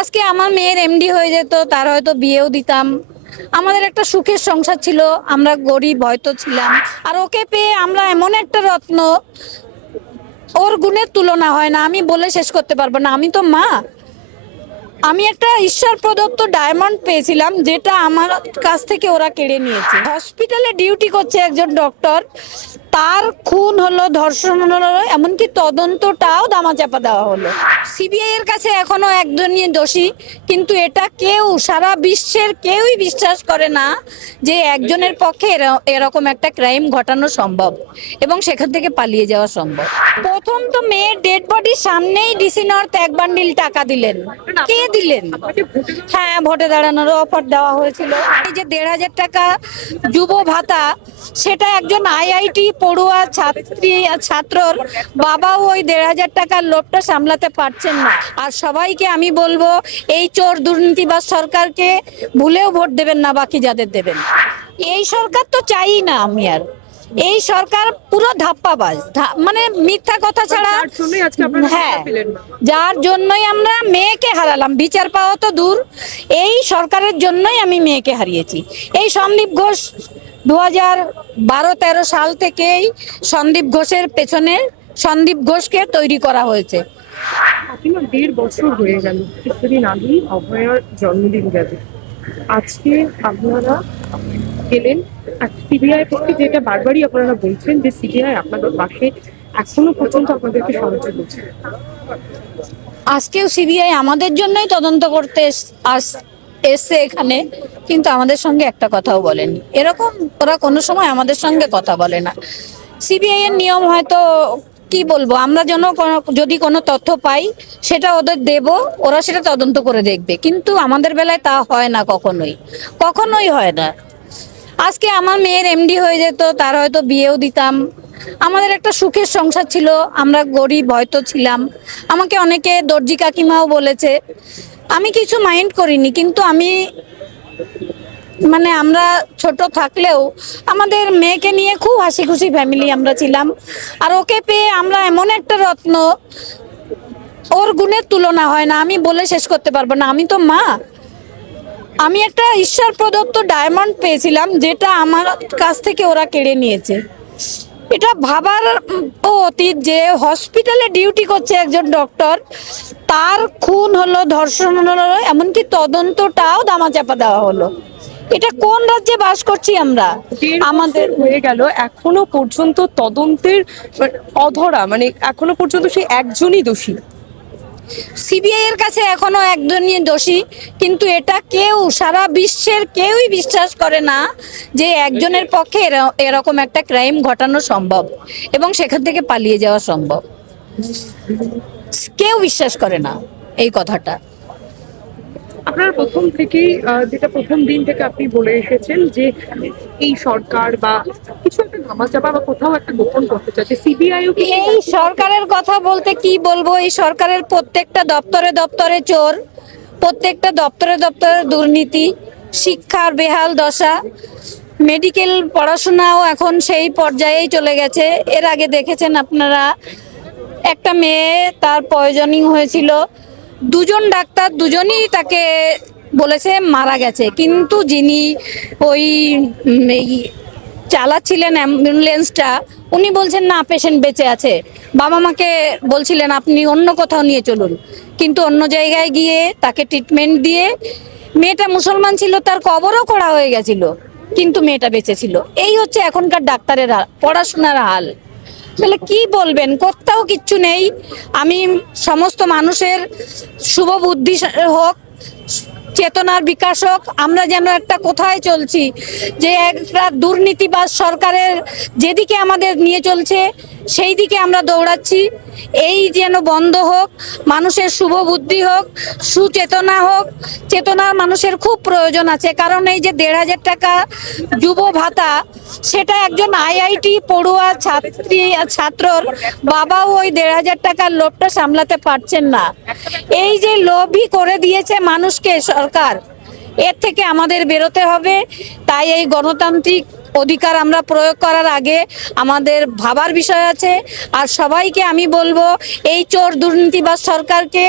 আজকে আমার মেয়ের এমডি হয়ে যেত, তার হয়তো বিয়েও দিতাম। আমাদের একটা সুখের সংসার ছিল, আমরা গরিব হয়তো ছিলাম। আর ওকে পেয়ে আমরা এমন একটা রত্ন, ওর গুণের তুলনা হয় না, আমি বলে শেষ করতে পারবো না। আমি তো মা, আমি একটা ঈশ্বর প্রদত্ত ডায়মন্ড পেয়েছিলাম, যেটা আমার কাছ থেকে ওরা কেড়ে নিয়েছে। হসপিটালে ডিউটি করছে একজন ডক্টর, তার খুন হলো, ধর্ষণ হলো, এমনকি তদন্তটাও দামাচাপা দেওয়া হলো। সিবিআই এর কাছে এখনো একজনই দোষী, কিন্তু এটা কেউ, সারা বিশ্বের কেউই বিশ্বাস করে না যে একজনের পক্ষে এরকম একটা ক্রাইম ঘটানো সম্ভব এবং সেখান থেকে পালিয়ে যাওয়া সম্ভব। প্রথম তো মেয়ের ডেড বডির সামনেই ডিসি নর্থ এক বান্ডিল টাকা দিলেন। কে দিলেন? হ্যাঁ, ভোটে দাঁড়ানোর অফার দেওয়া হয়েছিল। এই যে 1,500 টাকা যুব ভাতা, সেটা একজন আইআইটি পড়ুয়া ছাত্রর বাবাও ওই 1,500 টাকার লোভটা সামলাতে পারছেন না। আর সবাইকে আমি বলবো, এই চোর দুর্নীতিবাজ সরকারকে ভুলেও ভোট দেবেন না, বাকি যাদের দেবেন। এই সরকার তো চাই না আমি আর। এই সরকার পুরো ধাপ্পাবাজ, মানে মিথ্যা কথা ছাড়া। হ্যাঁ, যার জন্যই আমরা মেয়েকে হারালাম, বিচার পাওয়া তো দূর, এই সরকারের জন্যই আমি মেয়েকে হারিয়েছি। এই সন্দীপ ঘোষ 2012-13 সাল থেকেই সন্দীপ ঘোষের পেছনে সন্দীপ ঘোষকে তৈরি করা হয়েছে। 1.5 বছর হয়ে গেল, কিছুদিন আগেই অভয়ার জন্মদিন গেল। আজকে আপনারা গেলেন, সিবিআই পক্ষে যেটা বারবারই আপনারা বলছেন যে সিবিআই আপনাদের পাশে এখনো পর্যন্ত আপনাদেরকে সাহায্য করছে। আজকেও সিবিআই আমাদের জন্যই তদন্ত করতে এসছে এখানে, কিন্তু আমাদের সঙ্গে একটা কথাও বলেনি। এরকম ওরা কোনো সময় আমাদের সঙ্গে কথা বলে না। সিবিআই এর নিয়ম হয়তো, কি বলবো, আমরা যদি কোনো তথ্য পাই সেটা ওদের দেব, ওরা সেটা তদন্ত করে দেখবে, কিন্তু আমাদের বেলায় তা হয় না, কখনোই হয় না। আজকে আমার মেয়ের এমডি হয়ে যেত, তার হয়তো বিয়েও দিতাম। আমাদের একটা সুখের সংসার ছিল, আমরা গরিব হয়তো ছিলাম। আমাকে অনেকে দর্জি কাকিমাও বলেছে, আমি কিছু মাইন্ড করিনি। কিন্তু আমরা ছোট থাকলেও আমাদের মেয়েকে নিয়ে খুব হাসি খুশি ফ্যামিলি আমরা ছিলাম। আর ওকে পেয়ে আমরা এমন একটা রত্ন, ওর গুণের তুলনা হয় না, আমি বলে শেষ করতে পারবো না। আমি তো মা, আমি একটা ঈশ্বর প্রদত্ত ডায়মন্ড পেয়েছিলাম, যেটা আমার কাছ থেকে ওরা কেড়ে নিয়েছে। এটা ভাবার অতীত যে হসপিটালে ডিউটি করছে একজন ডক্টর, তার খুন হলো, ধর্ষণ হলো, এমনকি তদন্তটাও দামাচাপা দেওয়া হলো। এটা কোন রাজ্যে বাস করছি আমরা? আমাদের হয়ে গেল, এখনো পর্যন্ত তদন্তের অধরা, মানে এখনো পর্যন্ত সেই একজনই দোষী। সিবিআই এর কাছে এখনো একজনই দোষী, কিন্তু এটা কেউ, সারা বিশ্বের কেউই বিশ্বাস করে না যে একজনের পক্ষে এরকম একটা ক্রাইম ঘটানো সম্ভব এবং সেখান থেকে পালিয়ে যাওয়া সম্ভব। কেউ বিশ্বাস করে না এই কথাটা। আপনারা প্রথম থেকেই যেটা প্রথম দিন থেকে আপনি বলে এসেছেন যে এই সরকার বা কিছু একটা ধামাচাপা বা কোথাও একটা গোপন করতে চাচ্ছে সিবিআইও। এই সরকারের কথা বলতে কি বলবো, এই সরকারের প্রত্যেকটা দপ্তরে দপ্তরে চোর, প্রত্যেকটা দপ্তরে দপ্তরে দুর্নীতি, শিক্ষার বেহাল দশা, মেডিকেল পড়াশোনাও এখন সেই পর্যায়েই চলে গেছে। এর আগে দেখেছেন আপনারা, একটা মেয়ে, তার পয়জনিং হয়েছিল, দুজন ডাক্তার দুজনই তাকে বলেছে মারা গেছে, কিন্তু যিনি ওই চালাচ্ছিলেন অ্যাম্বুলেন্সটা, উনি বলছেন না, পেশেন্ট বেঁচে আছে। বাবা মাকে বলছিলেন আপনি অন্য কোথাও নিয়ে চলুন, কিন্তু অন্য জায়গায় গিয়ে তাকে ট্রিটমেন্ট দিয়ে, মেয়েটা মুসলমান ছিল, তার কবরও করা হয়ে গেছিল, কিন্তু মেয়েটা বেঁচে ছিল। এই হচ্ছে এখনকার ডাক্তারের পড়াশোনার হাল। তাহলে কি বলবেন, কোথাও কিচ্ছু নেই। আমি সমস্ত মানুষের শুভ বুদ্ধি হোক, চেতনার বিকাশ হোক, আমরা যেন একটা কোথায় চলছি, যে একটা দুর্নীতিবাজ সরকারের যেদিকে আমাদের নিয়ে চলছে সেই দিকে আমরা দৌড়াচ্ছি। এই যেন বন্ধ হোক, মানুষের শুভ বুদ্ধি হোক, সুচেতনা হোক। চেতনার মানুষের খুব প্রয়োজন আছে, কারণ এই যে 1,500 টাকা যুব ভাতা, সেটা একজন আইআইটি পড়ুয়া ছাত্রর বাবাও ওই 1,500 টাকার লোভটা সামলাতে পারছেন না। এই যে লোভই করে দিয়েছে মানুষকে সরকার, এর থেকে আমাদের বেরোতে হবে। তাই এই গণতান্ত্রিক অধিকার আমরা প্রয়োগ করার আগে আমাদের ভাবার বিষয় আছে। আর সবাইকে আমি বলবো, এই চোর দুর্নীতিবাজ সরকারকে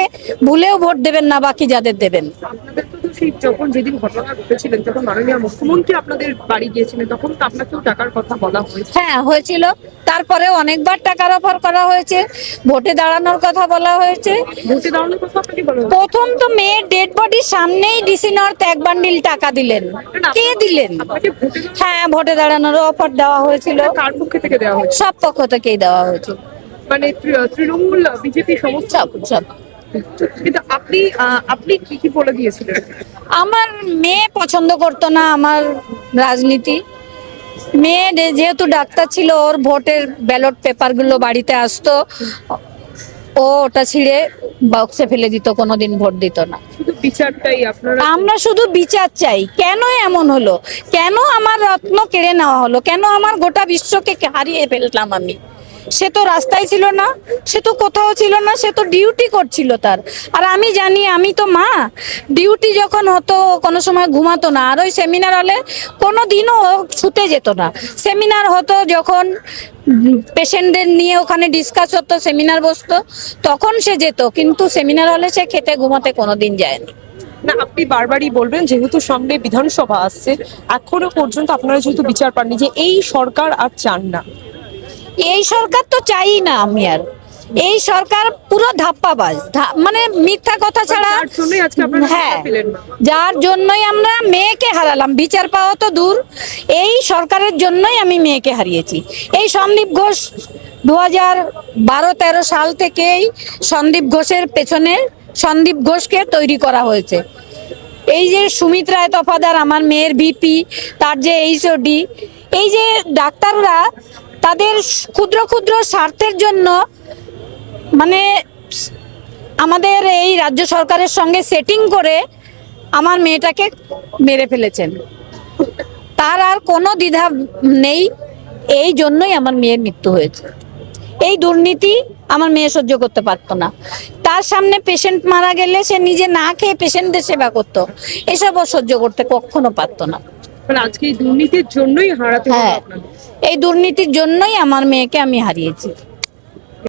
ভুলেও ভোট দেবেন না, বাকি যাদের দেবেন। আপনাদের তো সেই যখন যেদিন ঘটনা ঘটেছিলেন তখন মাননীয় মুখ্যমন্ত্রী আপনাদের বাড়ি গিয়েছিলেন, তখন তো আপনাকেও টাকার কথা বলা হয়েছে। হ্যাঁ, হয়েছিল। তারপরে অনেকবার টাকার অফার করা হয়েছে, ভোটে দাঁড়ানোর কথা বলা হয়েছে। ভোটে দাঁড়ানোর কথা আপনাকে বলা হয়েছে? প্রথম তো মেয়ের ডেড বডির সামনেই ডিসি নর্থ 1 বান্ডিল টাকা দিলেন। কে দিলেন? আপনাকে ভোটে হ্যাঁ, ভোটে দাঁড়ানোর অফার দেওয়া হয়েছিল, কার পক্ষ থেকে দেওয়া হয়েছে? সব পক্ষ থেকেই দেওয়া হয়েছিল। মানে তৃণমূল, বিজেপি সমস্ত? সব সব। কিন্তু আপনি আপনি কি কি বলে দিয়েছিলেন? আমার মেয়ে পছন্দ করতো না আমার রাজনীতি। মেয়ে যেহেতু ডাক্তার ছিল, ওর ভোটের ব্যালট পেপার গুলো বাড়িতে আসতো, ও ওটা ছিঁড়ে বক্সে ফেলে দিত, কোনোদিন ভোট দিত না। শুধু বিচারটাই আপনারা? আমরা শুধু বিচার চাই। কেন এমন হলো? কেন আমার রত্ন কেড়ে নেওয়া হলো? কেন আমার গোটা বিশ্বকে হারিয়ে ফেললাম আমি? সে তো রাস্তায় ছিল না, সে তো কোথাও ছিল না, সে তো ডিউটি করছিল তার। আর আমি জানি, আমি তো মা, ডিউটি যখন হতো কোনো সময় ঘুমাতো না। আর ওই সেমিনার হলে কোনো দিনও ও ছুতে যেত না। সেমিনার হতো যখন পেশেন্টদের নিয়ে ওখানে ডিসকাস হতো, সেমিনার বসতো, তখন সে যেত। কিন্তু সেমিনার হলে সে খেতে ঘুমাতে কোনোদিন যায়নি। না, আপনি বারবারই বলবেন যেহেতু সামনে বিধানসভা আসছে, এখনো পর্যন্ত আপনারা যেহেতু বিচার পাননি, যে এই সরকার আর চান না। এই সরকার তো চাই না আমি আর। এই সরকার পুরো ধাপ্পাবাজ, মানে মিথ্যা কথা ছাড়া। যার জন্যই আজকে আপনারা হ্যাঁ, বিচার পেলেন না। যার জন্যই আমরা মেয়েকে হারালাম। বিচার পাওয়া তো দূর, এই সরকারের জন্যই আমি মেয়েকে হারিয়েছি। এই সন্দীপ ঘোষ 2012-13 সাল থেকেই সন্দীপ ঘোষের পেছনে সন্দীপ ঘোষকে তৈরি করা হয়েছে। এই যে সুমিত রায় তফাদার, আমার মেয়ের ভিপি, তার যে এইচওডি, এই যে ডাক্তাররা তাদের ক্ষুদ্র ক্ষুদ্র স্বার্থের জন্য মানে আমাদের এই রাজ্য সরকারের সঙ্গে সেটিং করে আমার মেয়েটাকে মেরে ফেলেছেন। তার আর কোনো দ্বিধা নেই, এই জন্যই আমার মেয়ের মৃত্যু হয়েছে। এই দুর্নীতি আমার মেয়ে সহ্য করতে পারতো না। তার সামনে পেশেন্ট মারা গেলে সে নিজে না খেয়ে পেশেন্টদের সেবা করতো, এসব ও সহ্য করতে কখনো পারতো না। মানে আজকে এই দুর্নীতির জন্যই হারাতে হলো হ্যাঁ, আপনাদের। এই দুর্নীতির জন্যই আমার মেয়েকে আমি হারিয়েছি।